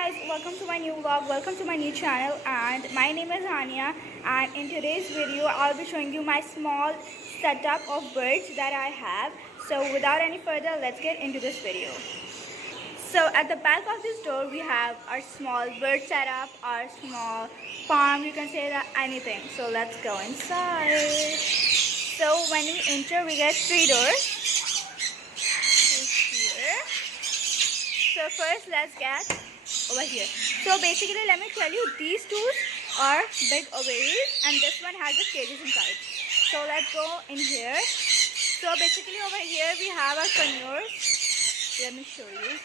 guys, welcome to my new vlog, welcome to my new channel, and my name is Ania, and in today's video I'll be showing you my small setup of birds that I have. So without any further, let's get into this video. So at the back of this door we have our small bird setup, our small farm, you can say that, anything. So let's go inside. So when we enter we get 3 doors. Here. So first let's get over here. So basically let me tell you, these two are big ovaries and this one has the cages inside. So let's go in here. So basically over here we have our conures. Let me show you.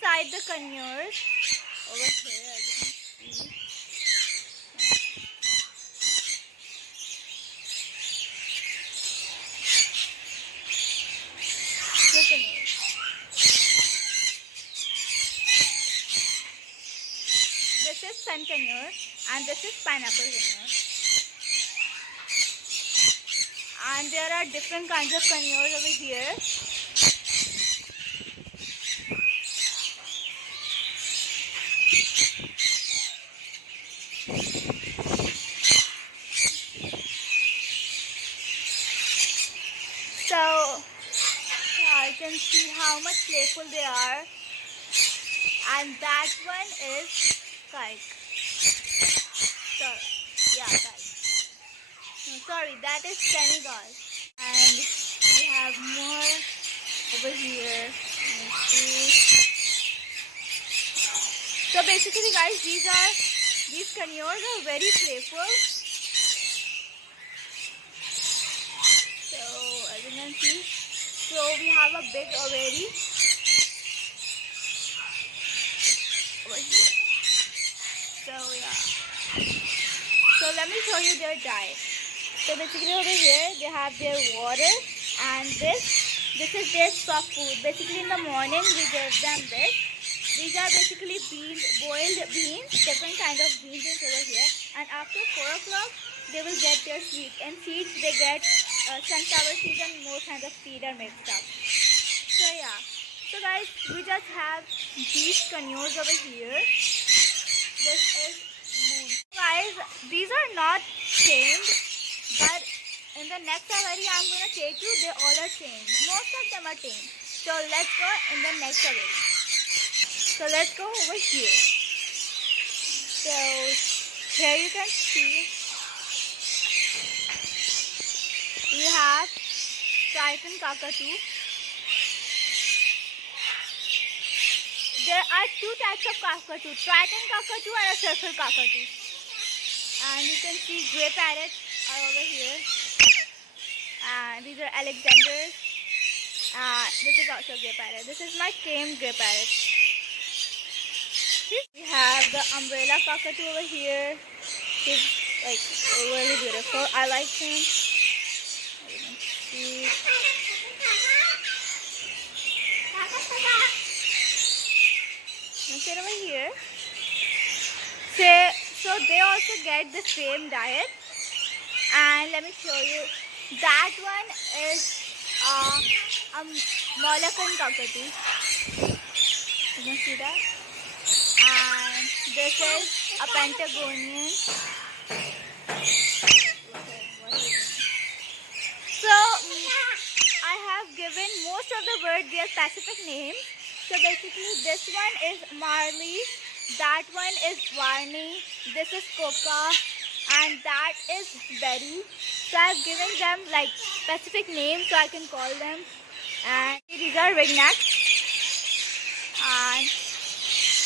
Inside the conures, over here as you can see. The conures. This is sun conure and this is pineapple conure. And there are different kinds of conures over here. So I can see how much playful they are. And that one is kite. So yeah, kite. No, sorry, that is Senegal. And we have more over here. Let's see. So basically guys, these conures are very playful. So as you can see, so we have a big ovary over here. So yeah. So let me show you their diet. So basically over here they have their water and this is their soft food. Basically in the morning we give them this. These are basically beans, boiled beans, different kind of beans is over here. And after 4 o'clock they will get their seeds. And seeds they get sunflower seeds and more kinds of seed or mixed up. So yeah. So guys, we just have these conures over here. This is moon. Guys, these are not chained, but in the next safari I'm gonna take you, they all are chained. Most of them are chained. So let's go in the next safari. So let's go over here. So here you can see we have Triton cockatoo. There are 2 types of cockatoo, Triton cockatoo and a circle cockatoo. And you can see grey parrots are over here. And these are Alexanders. This is also grey parrot. This is my tame grey parrot. We have the umbrella cockatoo over here. He's like really beautiful. I like him. You can see. Look at over here. So they also get the same diet. And let me show you. That one is a Moluccan cockatoo. You can see that. And this is a Patagonian. So I have given most of the birds their specific names. So basically this one is Marley, that one is Varney, this is Coca, and that is Berry. So I've given them like specific names so I can call them. And these are ringnecks. And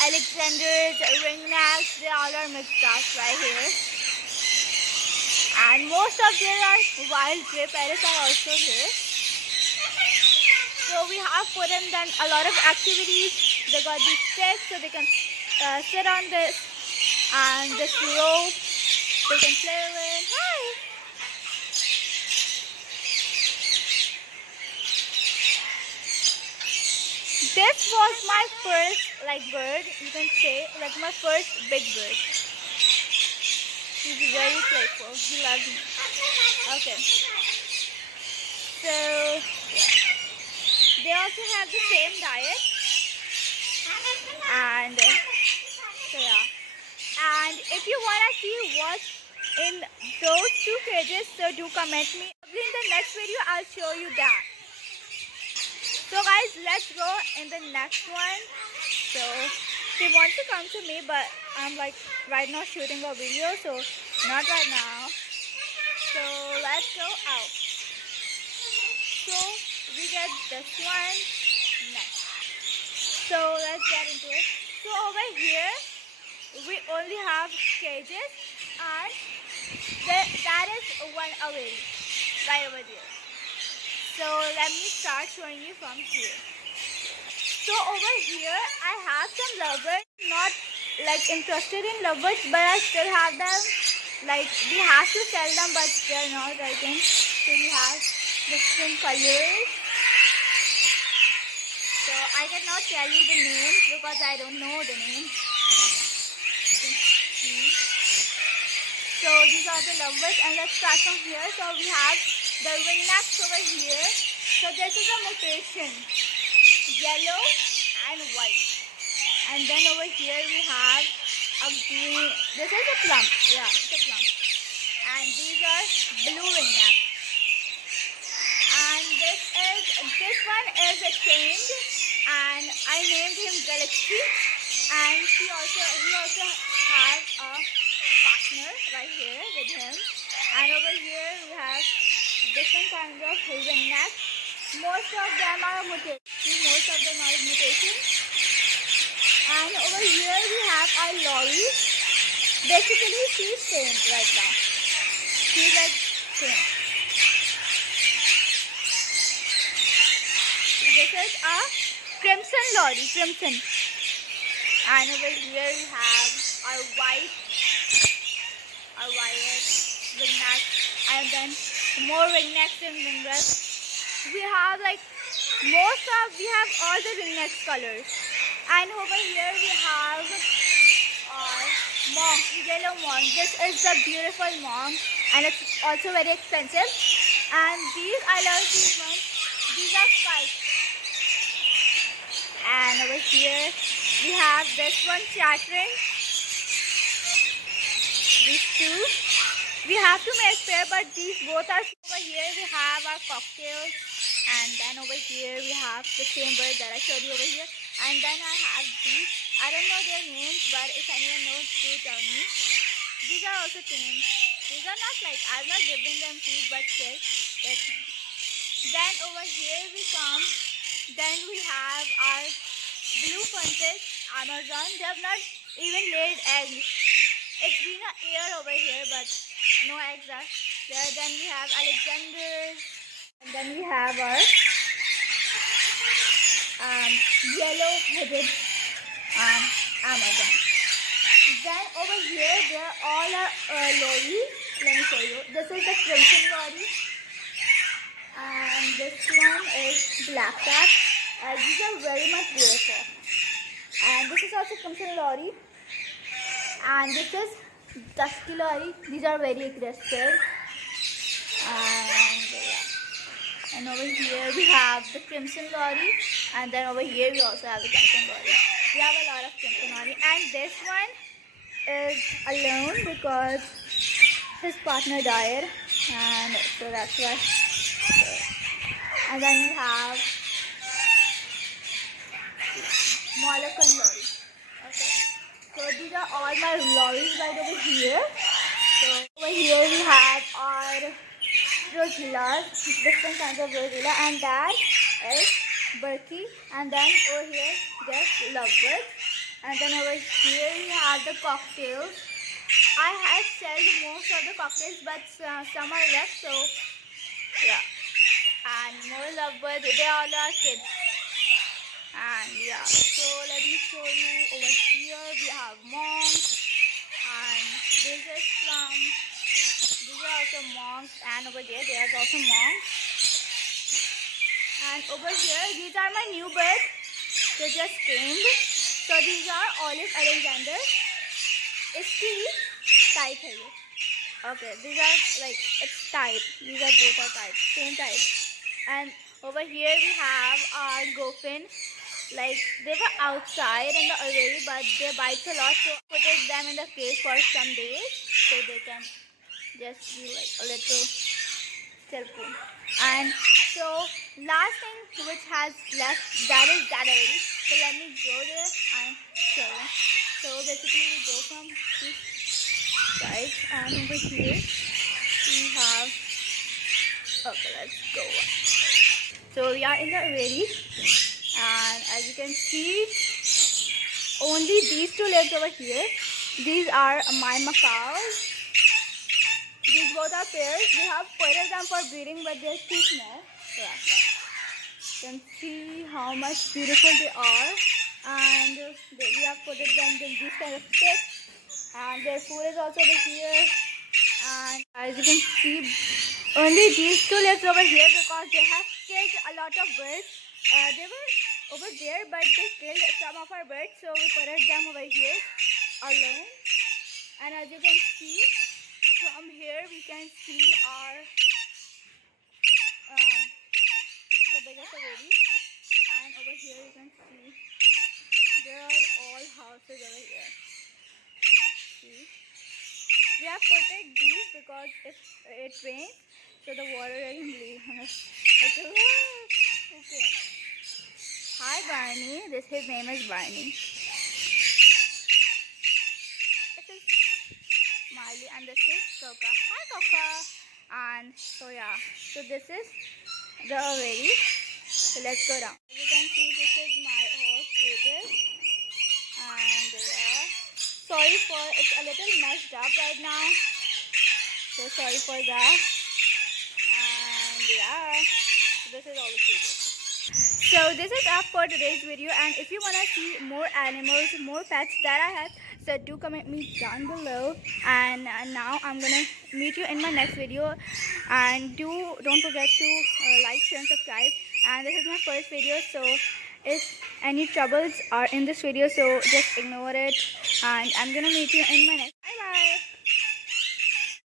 Alexanders, ringnecks, they all are mixed up right here. And most of there are wild grey parrots are also here. So we have put in them a lot of activities. They got these sticks so they can sit on this And this rope they can play with. Hi! This was my first bird, you can say, my first big bird. He's very playful. He loves me. Okay. So yeah. They also have the same diet. And so yeah. And if you wanna see what's in those two cages, so do comment me. Probably in the next video I'll show you that. So guys, let's go in the next one. So she wants to come to me, but I'm right now shooting a video, so not right now. So let's go out. So we get this one next. So let's get into it. So over here we only have cages, and that is one away right over there. So let me start showing you from here. So over here I have some lovebirds, not interested in lovebirds, but I still have them. We have to sell them, but they're not right in. So we have different colors. So I cannot tell you the names because I don't know the names. So these are the lovebirds, and let's start from here. So we have the ringnecks over here. So this is a mutation, yellow and white. And then over here we have a green. This is a plum. Yeah, it's a plum. And these are blue ringnecks. And this one is a tamed, and I named him Galaxy. And he also has a partner right here with him. And over here we have different kinds of ringnecks. Most of them are mutations. And over here we have our Lori. Basically she's tamed right now. She's tamed. This is a crimson Lori, crimson. And over here we have our white ringnecks, and then more ringnecks and ringlets. We have all the ringnecks colors. And over here we have our monk, yellow monk. This is the beautiful monk, and it's also very expensive. And I love these ones. These are spikes. And over here we have this one chattering. These two. We have to make pair, but these both are. Over here we have our cocktails, and then over here we have the same bird that I showed you over here. And then I have these. I don't know their names, but if anyone knows, do tell me. These are also tamed. These are not I'm not giving them food, but still they're tamed. Then over here we come. Then we have our blue punches, Amazon. They have not even laid eggs. It's been an year over here, but no eggs are there. Then we have Alexander, and then we have our yellow-headed Amazon. Then over here there all are lorries. Let me show you. This is the crimson lorry, and this one is black cat. These are very much beautiful. And this is also crimson lorry. And this is dusky lorry. These are very aggressive. And over here we have the crimson lorry, and then over here we also have the crimson lorry. We have a lot of crimson lorry, and this one is alone because his partner died, and so that's why. And then we have Molokon lorry. Okay. So these are all my lorries right over here. So over here we have our rosillas, different kinds of rosilla, and that is Berkey. And then over here there's lovebirds. And then over here we have the cocktails. I have sold most of the cocktails, but some are left. So yeah. And more lovebirds. They all are kids. And yeah, so let me show you over here. We have monks, This is from, these are also monks, and over there there are also monks. And over here, these are my new birds. They just came. So these are Olive Alexander. इसकी type है ये. Okay, these are like, it's type. These are both are type, same type. And over here we have our Goffin. Like, they were outside in the aviary, but they bite a lot, so I put them in the cage for some days so they can just be like a little self-cool. And so last thing which has left, that is that already. So let me go there and show you. So basically we go from this side, and over here we have, okay, let's go. So we are in the aviary, and as you can see, only these two lives over here. These are my macaws. These both are pairs. We have paired them for breeding, but they're too small. So that's why. You can see how much beautiful they are. And we have put them in these kind of sticks. And their food is also over here. And as you can see, only these two lives over here because they have killed a lot of birds. They were over there, but they killed some of our birds, so we put them over here alone. And as you can see, from here we can see our the biggest aviary, and over here you can see there are all houses over here. See, we have put these because if it rains, so the water doesn't leave on us. Okay. Hi Barney, his name is Barney. This is Miley and this is Coca. Hi Coca. And so yeah, so this is the aviary. So let's go down. As you can see, this is my horse cages. And yeah, sorry for, it's a little messed up right now. So sorry for that. And yeah, so this is all the cages. So this is up for today's video, and if you want to see more animals, more pets that I have, so do comment me down below. And now I'm gonna meet you in my next video, and don't forget to like, share and subscribe. And this is my first video, so if any troubles are in this video, so just ignore it, and I'm gonna meet you in my next. Bye bye.